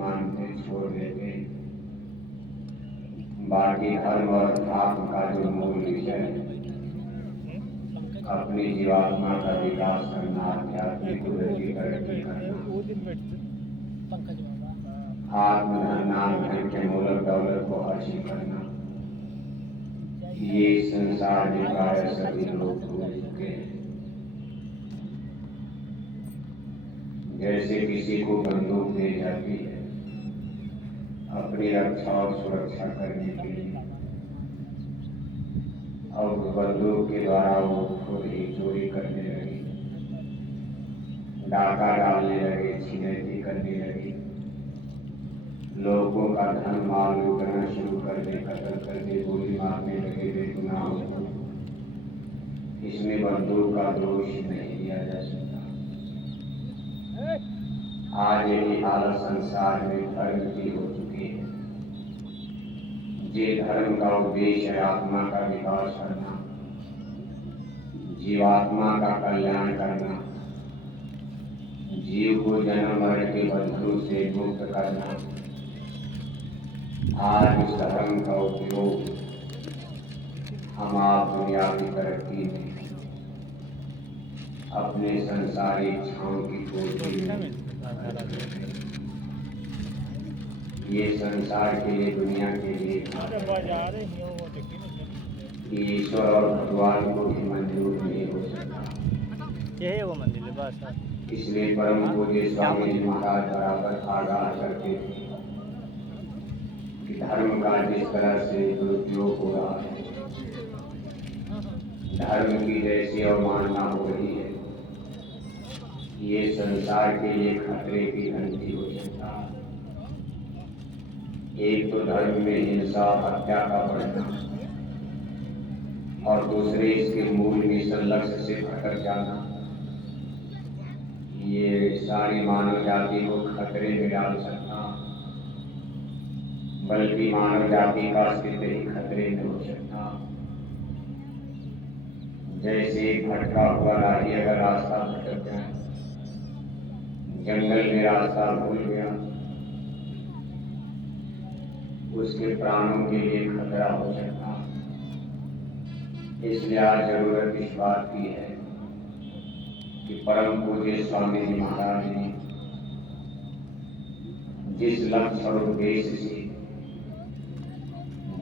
मानते छोड़ देते। बाकी धर्म और अध्यात्म का जो मूल विषय है, अपनी जीवात्मा का विकास करना, आध्यात्मिक उन्नति तरक्की करना, आत्मधन नाम धन के मूलक दौलत को हासिल करना, ये संसार में प्राय सभी लोग भूल चुके हैं। जैसे किसी को बंदूक दी जाती है अपनी रक्षा और सुरक्षा करने के लिए, और बंदूक के द्वारा वो खुद ही चोरी करने लगी, डाका डालने लगे, छिनैती करने लगे, लोगों का धन माल लूटना शुरू कर दे, कत्ल कर दे, गोली मारने लगे बेगुनाहों को। इसमें बंदूक का दोष नहीं दिया जा सकता। आज यही हालत संसार में धर्म की हो चुकी है। ये धर्म का उद्देश्य है आत्मा का विकास करना, जीवात्मा का कल्याण करना, जीव को जन्म मरण के बंधनों से मुक्त करना। आज इस धर्म का उपयोग हम आप दुनियावी तरक्की में, अपने संसारी इच्छाओं की पूर्ति में, ये संसार के लिए, दुनिया के लिए ईश्वर और भगवान को भी मंजूर नहीं हो सकता। यही वो मंदिर है बस। इसलिए परम पूज्य स्वामी जी महाराज बराबर आगाह करते थे कि धर्म का जिस तरह से दुरुपयोग हो रहा है, धर्म की जैसी अवमानना हो रही है, ये संसार के लिए खतरे की घंटी हो सकता है। एक तो धर्म में हिंसा, हत्या का बढ़ना, और दूसरे इसके मूल मिशन लक्ष्य से भटक जाना, ये सारी मानव जाति को खतरे में डाल सकता, बल्कि मानव जाति का अस्तित्व ही खतरे में हो सकता। जैसे एक भटका हुआ राही अगर रास्ता भटक जाए, जंगल में रास्ता भूल गया, उसके प्राणों के लिए खतरा हो सकता। इसलिए आज जरूरत इस बात की है कि परम पूज्य स्वामी जी महाराज ने जिस लक्ष्य और उद्देश्य से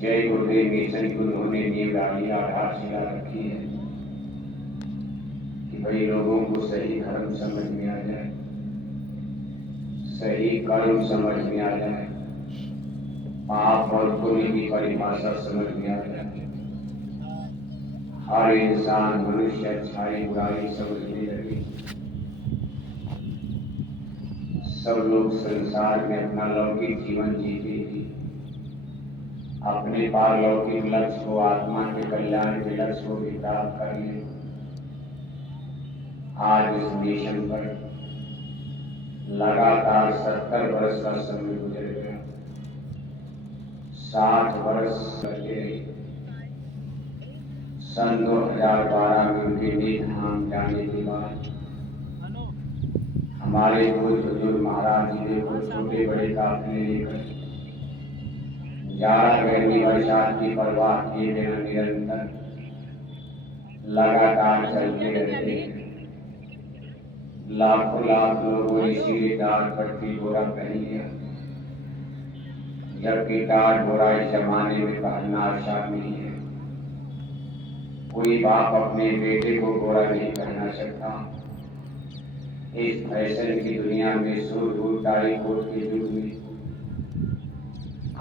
जय गुरुदेव मिशन की उन्होंने नींव डाली, आधारशिला रखी है कि भाई लोगों को सही धर्म समझ में आ जाए, सही कर्म समझ में आ जाए, पाप और पुण्य की परिभाषा समझ में आ जाए, हर इंसान मनुष्य अच्छाई बुराई समझने लगे, सब लोग संसार में अपना लौकिक जीवन जीते थे, अपने पारलौकिक लक्ष्य को, आत्मा के कल्याण के लक्ष्य को भी प्राप्त कर ले। आज इस मिशन पर लगातार 70 वर्ष का समय गुजर गया, 60 वर्ष लगे रहे। सन 2012 में उनके निज धाम जाने के बाद हमारे पूज्य बुजुर्ग महाराज जी ने को छोटे बड़े काफिले लेकर जाड़ा गर्मी बरसात की परवाह किए बिना निरंतर लगातार चलते रहते। लाखों लाख लोगों ने इसीलिए टाट पट्टी बोरा पहन लिया, जबकि टाट बोरा इस जमाने में पहनना अच्छा नहीं है। कोई बाप अपने बेटे को बोरा नहीं पहना सकता। इस फैशन की दुनिया में, सूट टाई कोट के युग में,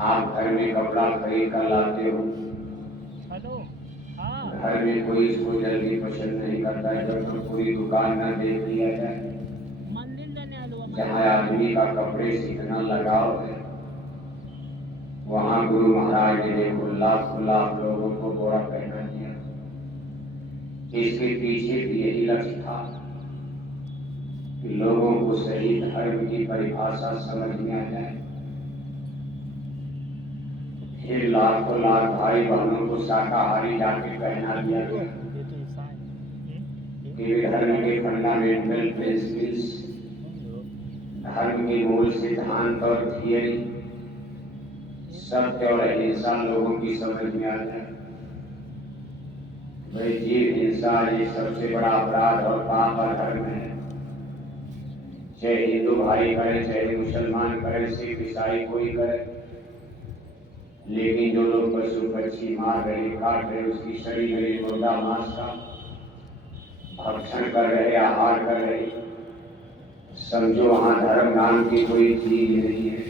आप घर में कपड़ा खरीद कर लाते हो, घर में कोई इसको जल्दी पसंद नहीं करता है जब तक पूरी दुकान न देख लिया जाए। जहाँ आदमी का कपड़े सीखना लगाव है, वहाँ गुरु महाराज जी ने लाख लोगों को बोरा पहना दिया। इसके पीछे भी यही लक्ष्य था कि लोगों को सही धर्म की परिभाषा समझ में आ जाए। फिर लाखों लाख भाई बहनों को शाकाहारी जाके पहना दिया गया कि धर्म के फंडामेंटल प्रिंसिपल्स, धर्म के मूल सिद्धांत और थियरी, सत्य और अहिंसा लोगों की समझ में आ जाए। भाई जीव हिंसा ये सबसे बड़ा अपराध और पाप का धर्म है। चाहे हिंदू भाई करे, चाहे मुसलमान करे, सिख ईसाई कोई करे, लेकिन जो लोग पशु पक्षी मार रहे, काट रहे, उसकी शरीर में मुर्दा मांस का भक्षण कर रहे, आहार कर रहे, समझो वहां धर्म नाम की कोई चीज नहीं है।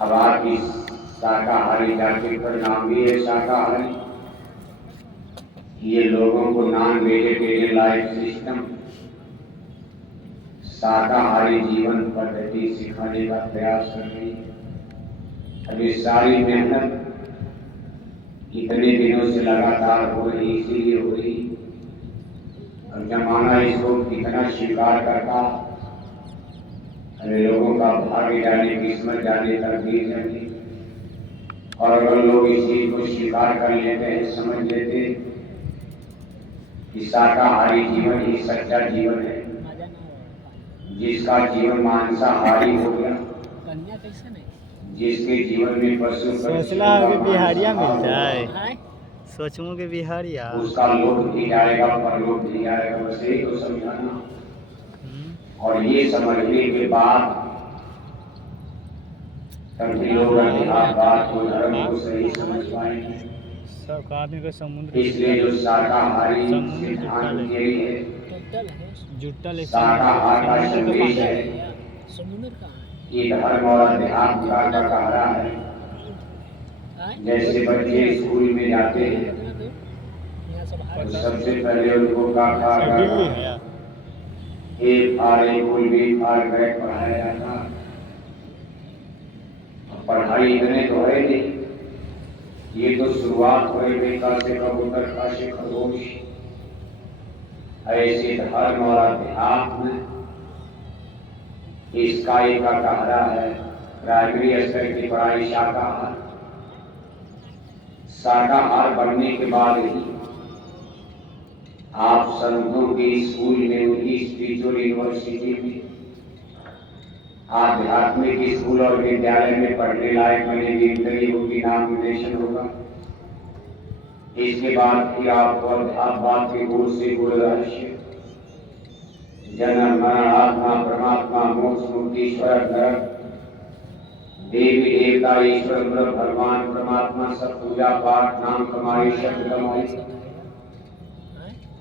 अब आप इस शाकाहारी जाति पर नाम भी है शाकाहारी। ये लोगों को नॉन वेजिटेरियन लाइफ सिस्टम, शाकाहारी जीवन पद्धति सिखाने का प्रयास कर रही है। अभी सारी मेहनत इतने दिनों से लगातार हो रही, इसीलिए हो रही। अब जमाना इसको कितना स्वीकार करता, अरे लोगों का भाग्य जाने, किस्मत जाने, तकदीर जाने। और अगर लोग इस चीज को स्वीकार कर लेते हैं, समझ लेते कि शाकाहारी जीवन ही सच्चा जीवन है, जिसका जीवन मांसाहारी हो गया, जिसके जीवन में पशु सोचला के बिहारिया मिल जाए, सोचूं के बिहारिया उसका लोभ भी जाएगा, परलोक भी जाएगा। बस यही तो समझाना। और ये समझने के बाद तभी लोग बात को, धर्म को सही समझ पाएंगे। सब आदमी को समुद्र, इसलिए जो शाकाहारी सिद्धांत यही है, जुटल शाकाहार का संदेश है कि धर्म और अध्यात्म का कटहरा है। जैसे बच्चे स्कूल में जाते हैं तो सबसे पहले उनको ए फार एपुल बी फार बैग पढ़ाया जाता। पढ़ाई इतने तो है नहीं, ये तो शुरुआत हो रही का से कबूतर, का से खरगोश। ऐसे धर्म और अध्यात्म इसका एक कटहरा है। प्राइमरी स्तर की पढ़ाई शाकाहार, शाकाहार बनने के बाद ही आप संतों के स्कूल में, उनकी स्पिरिचुअल यूनिवर्सिटी में, आध्यात्मिक स्कूल और विद्यालय में पढ़ने लायक बने, इंटरव्यू होगी, नॉमिनेशन होगा। इसके बाद फिर आपको अध्यात्मवाद के गुण से गुण रहस्य, जन्म मरण, आत्मा परमात्मा, मोक्ष मुक्ति, ईश्वर नरक, देवी देवता, ईश्वर ब्रह्म भगवान परमात्मा, सब पूजा पाठ, नाम कमाई, शब्द कमाई,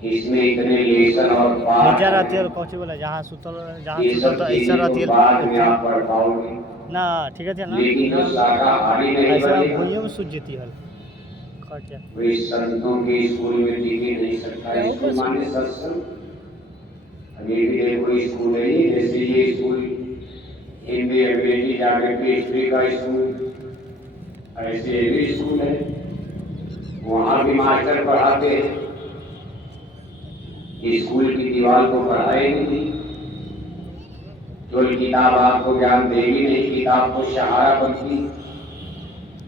इसमें इतने लेसन और पाठ जहाँ सुतल ऐसा रहती है बाद में आप पढ़ पाओगे ना। ठीक है ना, लेकिन जो शाकाहारी नहीं बनेगा, भूइयों में सूझ जाती है वे संतों के स्कूल में टिके नहीं सकता। इसको माने सत्संग। अभी भी देखो स्कूल है, जैसे ये स्कूल हिंदी, अंग्रेजी, जागृति, हिस्ट्री का स्कूल, ऐसे भी स्कूल है। वहाँ भी मास्टर पढ़ाते हैं, स्कूल की दीवार को पढ़ाए नहीं, केवल किताब आपको ज्ञान देगी नहीं, किताब को सहारा बनती,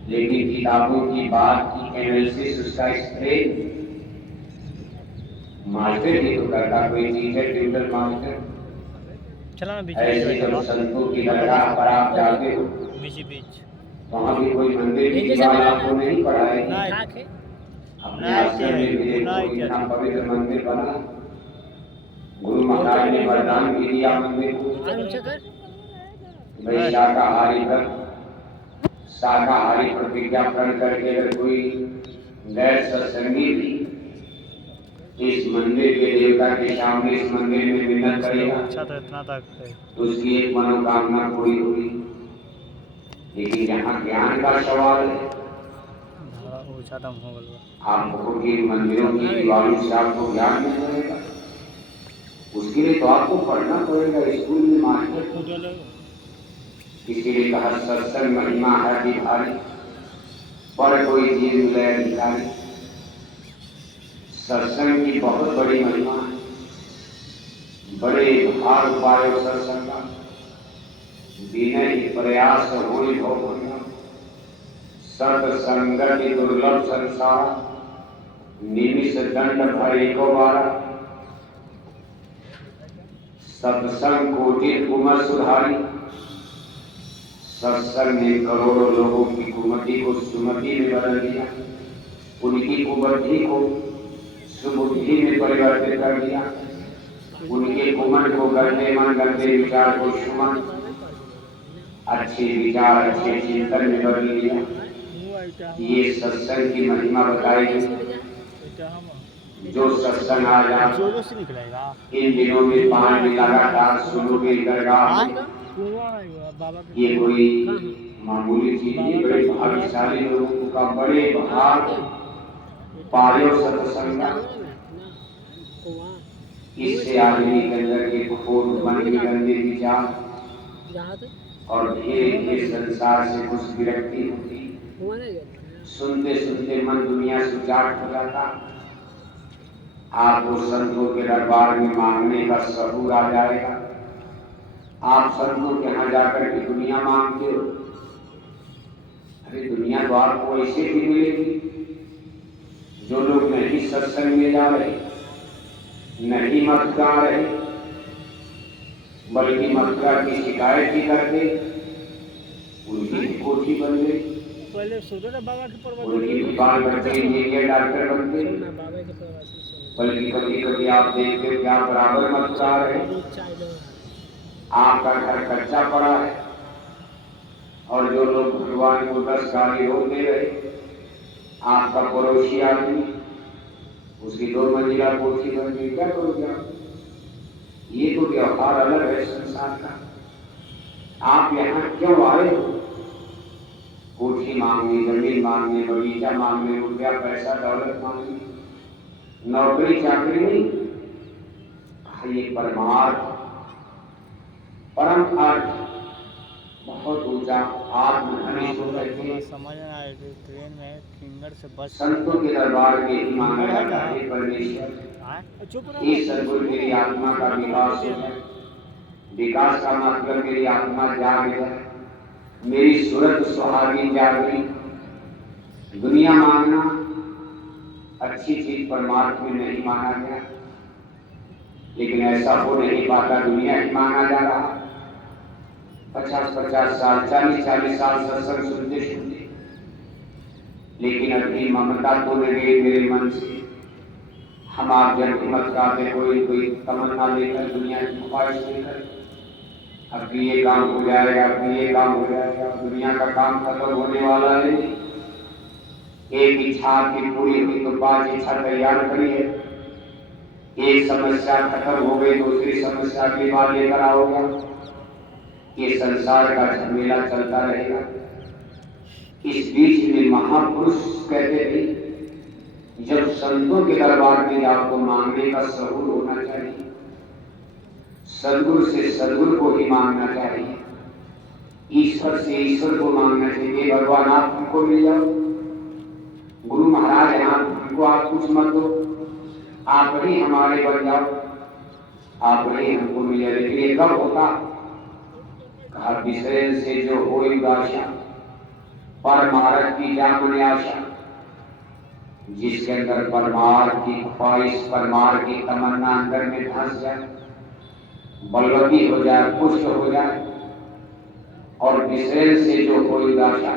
लेकिन किताबों की बात की एनालिसिस, उसका एक्सप्लेन मास्टर ही तो करता, कोई टीचर, ट्यूटर, मास्टर। ऐसे जब संतों की दरगाह पर आप जाते हो, वहाँ भी कोई मंदिर की दीवार आपको नहीं पढ़ाएगी। अपने आश्रम में भी देखो इतना पवित्र मंदिर बना, गुरु महाराज ने वरदान भी दिया मंदिर को, भाई शाकाहारी पर, शाकाहारी प्रतिज्ञा प्रण करके अगर कोई गैर सत्संगी भी इस मंदिर के देवता के सामने, इस मंदिर में मिन्नत करेगा तो उसकी एक मनोकामना पूरी होगी। लेकिन यहाँ ज्ञान का सवाल है, आपको कि मंदिरों की दीवारों से आपको ज्ञान मिल जाएगा, उसके लिए तो आपको पढ़ना पड़ेगा स्कूल में मास्टर। इसीलिए कहा सत्संग महिमा है बिहारी, पर कोई चीज मिले अधिकारी। सत्संग की बहुत बड़ी महिमा है, बड़े भाग पायो सत्संग का, बिना ही प्रयास होई भोगना, सत्संगति दुर्लभ संसार, निमिष दंड भय को बारा। सत्संग कोटि कुमत सुधारी। सत्संग ने करोड़ों लोगों की कुमति को सुमति में बदल दिया, उनकी कुबुद्धि को सुबुद्धि में परिवर्तित कर दिया, उनके कुमन को गंदे मन गंदे विचार को सुमन, अच्छे विचार अच्छे चिंतन में बदल दिया। ये सत्संग की महिमा बताई गई। जो सत्संग आज आप इन दिनों में 5 दिन लगातार सुनोगे दरगाह में, ये कोई मामूली चीज नहीं, बड़े भाग्यशाली लोगों का बड़े भाग पायो सत्संग का। इससे आदमी के अंदर के खोट मन के गंदे विचार और धीरे धीरे संसार से कुछ विरक्ति होती, सुनते सुनते मन दुनिया से जाट हो जाता। आपको संतों के दरबार में मांगने का सबूर आ जाएगा। आप संतों के यहाँ जाकर के दुनिया मांगते हो, अरे दुनिया तो आपको ऐसे भी मिलेगी। जो लोग नहीं सत्संग में जा रहे, नहीं मत गा रहे, बल्कि मथुरा की शिकायत ही करते, उनकी कोठी बन गई, उनकी दुकान बनते, इंजीनियर डॉक्टर बनते। बल्कि कभी कभी आप देखते हो कि आप बराबर मथुरा रहे, आपका घर कच्चा पड़ा है, और जो लोग भगवान को 10 गाली रोक दे रहे, आपका पड़ोसी आदमी उसकी 2 मंजिला कोठी बन गई। क्या करोगे आप? ये तो व्यवहार अलग है संसार का। आप यहाँ क्यों आए हो? कोठी मांगने, जमीन मांगने, बगीचा मांगने, रुपया पैसा दौलत मांगने, नौकरी चाकरी नहीं। ये परमार्थ परम अर्थ बहुत ऊंचा आत्मधनी समझ ट्रेन में फिंगर से बस संतों के दरबार में ही मांगा जाता है परमेश्वर। इस सदगुरु मेरी आत्मा का विकास है। विकास का मतलब मेरी आत्मा जाग जाए, मेरी सूरत सुहागी जागरी। दुनिया मांगना अच्छी चीज परमार्थ में नहीं माना गया, लेकिन ऐसा हो नहीं पाता, दुनिया ही माना जा रहा। 50-50 साल 40-40 साल सत्संग सुनते सुनते, लेकिन अभी ममता तो न गई मेरे मन से। हम आप जब हिम्मत करते कोई तमन्ना लेकर, दुनिया की ख्वाहिश लेकर, अब ये काम हो जाएगा, अब ये काम हो जाएगा। दुनिया का काम खत्म होने वाला है। एक इच्छा की पूरी हुई तो 5 इच्छा तैयार करी है। एक समस्या खत्म हो गई, दूसरी समस्या अगली बार लेकर आओगे। ये संसार का झमेला चलता रहेगा। इस बीच में महापुरुष कहते थे, जब संतों के दरबार में आपको मांगने का सहूर होना चाहिए, सदगुरु से सदगुरु को ही मांगना चाहिए, ईश्वर से ईश्वर को मांगना चाहिए। भगवान आप हमको मिल जाओ, गुरु महाराज यहाँ हमको आप कुछ मत दो, आप ही हमारे बन जाओ, आप ही हमको मिल जाए। लेकिन ये कब होता? कहा विषय से जो हो आशा, परमार्थ की जामने आशा। जिसके अंदर परमार्थ की ख्वाहिश, परमार्थ की तमन्ना अंदर में धंस जाए, बलवती हो जाए, पुष्ट हो जाए, और विषय से जो हो आशा,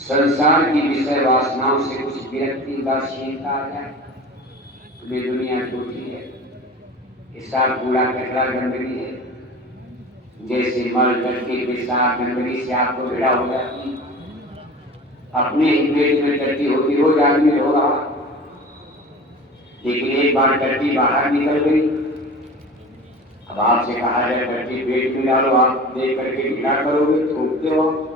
संसार की विषय वासनाओं से कुछ विरक्ति उदासीनता आ जाए, ये दुनिया छोटी है, ऐसा कूड़ा कचरा गंदगी है। जैसे मल टट्टी पेशाब गंदगी से आपको भिड़ा हो जाती, अपने ही पेट में टट्टी होती, रोज आदमी हो रहा, लेकिन एक बार टट्टी बाहर निकल गई। अब आपसे कहा जाए टट्टी पेट में डालो, आप देख करके भिड़ा करोगे, थूकते हो।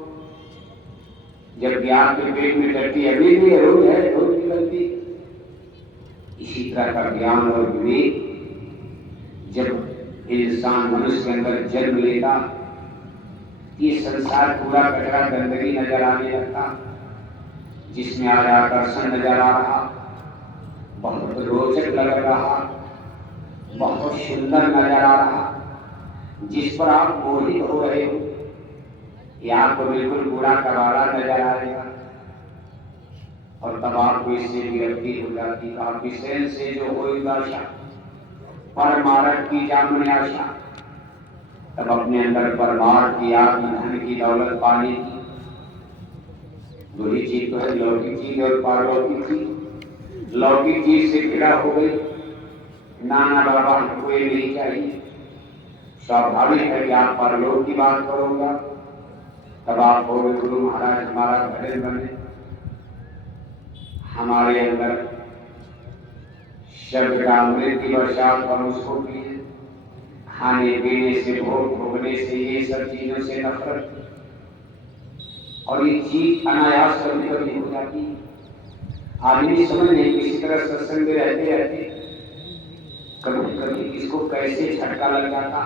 जबकि आपके पेट में टट्टी अभी भी रोज है, रोज निकलती। इसी तरह का ज्ञान और विवेक जब इंसान मनुष्य के अंदर जन्म लेता, ये संसार पूरा कचरा गंदगी नजर आने लगता, जिसमें आज आकर्षण नजर आ रहा, बहुत रोचक लग रहा, बहुत सुंदर नजर आ रहा, जिस पर आप मोहित हो रहे हो, ये आपको बिल्कुल बुरा कबाड़ा नजर आएगा, और तब आपको इससे विरक्ति हो जाती। आप विषय से जो हो आशा, परमार्थ की जामने आशा, तब अपने अंदर परमार्थ की आग, धन की दौलत पाने की, वही चीज तो है लौकिक चीज और पारलौकिक चीज। लौकिक चीज से घिरा हो गई, नाना बाबा हमको ये नहीं चाहिए। स्वाभाविक है कि आप परलोक की बात करोगा, तब आप हो गुरु महाराज हमारा भजन बने, हमारे अंदर शब्द का अमृत की बरसात हम उसको पिए, खाने पीने से, भोग भोगने से, ये सब चीजों से नफरत, और ये चीज अनायास कभी कभी हो जाती है। आदमी समझ नहीं किसी तरह सत्संग में रहते रहते कभी कभी किसको कैसे झटका लग जाता।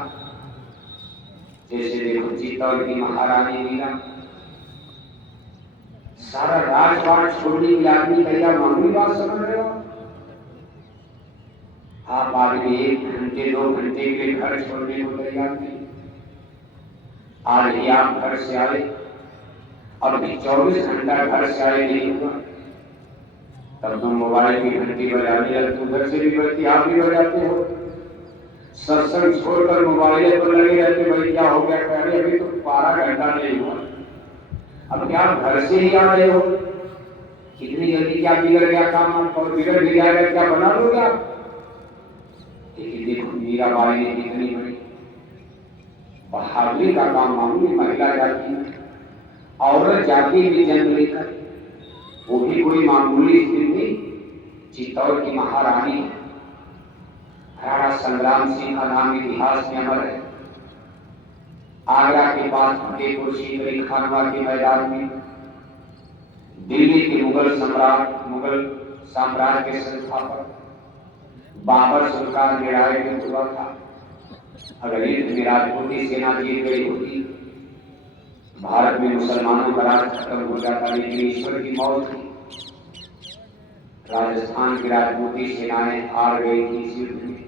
जैसे देखो चित्तौड़ की महारानी मीरा, सारा राजपाट छोड़ने की आदमी तैयार, मामूली बात समझ रहे हो आप? आदमी 1 घंटे 2 घंटे के लिए घर छोड़ने को तैयार नहीं। आज ही आप घर से आए, अभी 24 घंटा घर से आए नहीं हुआ, तब तुम मोबाइल की घंटी बजाने लगते, उधर से भी बजती, आप भी बजाते हो। सत्संग छोड़कर मोबाइल पर लगे रहते, भाई क्या हो गया, कह रहे अभी तो 12 घंटा नहीं हुआ, अब क्या घर से ही आ रहे हो? कितनी जल्दी क्या बिगड़ गया काम आपका, और बिगड़ भी जाएगा क्या बना लोगे आप? लेकिन देखो मीराबाई ने कितनी बड़ी बहादुरी का काम, मामूली महिला जाति, औरत जाति में जन्म लेकर, वो भी कोई मामूली स्थिति, चित्तौड़ की महारानी है। राणा संग्राम सिंह का नाम इतिहास में अमर है। आगरा के पास फतेहपुर सीकरी खानवा के मैदान में दिल्ली के मुगल साम्राज्य के संस्थापक बाबर सुल्तान ने राय में हुआ था, अगर युद्ध में राजपूती सेना जीत गई होती, भारत में मुसलमानों का राज खत्म हो जाता, लेकिन ईश्वर की मौत थी। राजस्थान की राजपूती सेनाएं हार गई थी इस युद्ध में,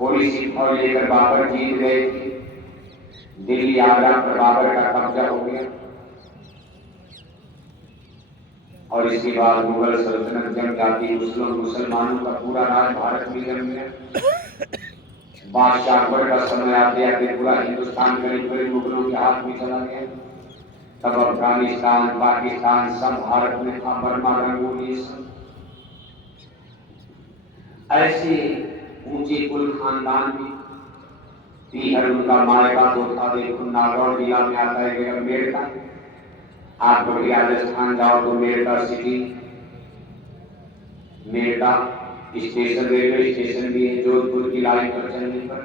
थोड़ी सी फौज लेकर बाबर जीत गए थे। दिल्ली आगरा पर बाबर का कब्जा हो गया, और इसके बाद मुगल सल्तनत जम जाती, मुसलमानों का पूरा राज भारत में जम गया। बादशाह अकबर का समय आते आते पूरा हिंदुस्तान करीब करीब मुगलों के हाथ में चला गया। तब अफगानिस्तान, पाकिस्तान सब भारत में था, बर्मा, रंगोली सब। ऐसे ऊंचे कुल खानदान में पीहर उनका मायका तो था। देखो नागौर जिला में आता है मेरठा, आप कभी राजस्थान जाओ तो मेरठा सिटी, मेरठा स्टेशन, रेलवे स्टेशन भी है जोधपुर की लाइन पर चलने पर।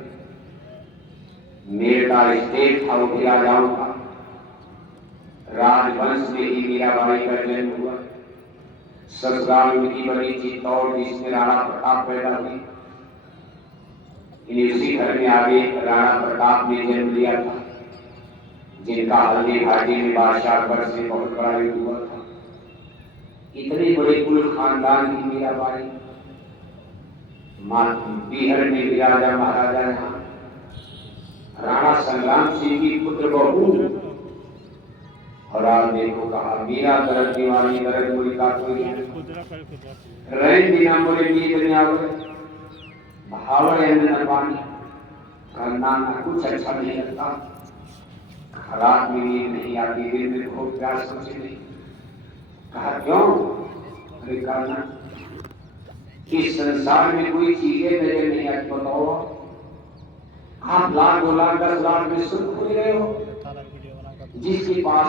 मेरठा स्टेट था वो भी राजाओं का, राजवंश में ही मीराबाई का जन्म हुआ। ससुराल उनकी बड़ी चित्तौड़, जिसमें राणा प्रताप पैदा हुई। उसी घर में आगे राणा प्रताप ने जन्म लिया था, जिनका हल्दी घाटी में बादशाह अकबर से बहुत बड़ा युद्ध हुआ था। इतने बड़े कुल खानदान की मीराबाई, बिहार में भी राजा महाराजा यहाँ राणा संग्राम सिंह की पुत्र बहू। और आप देखो कहा मीरा दरद दीवानी दरद मुरी का कोई रैन बिना मोरे नींद में आवे, भावड़ न पानी करना ना कुछ अच्छा नहीं लगता। रात में नींद नहीं आती, दिन में खूब प्यास समझे नहीं। कहा क्यों? अरे करना इस संसार में कोई चीजें नजर नहीं आती, बताओ आप लाख 2 लाख 10 लाख में सुख खोज रहे हो, जिसके पास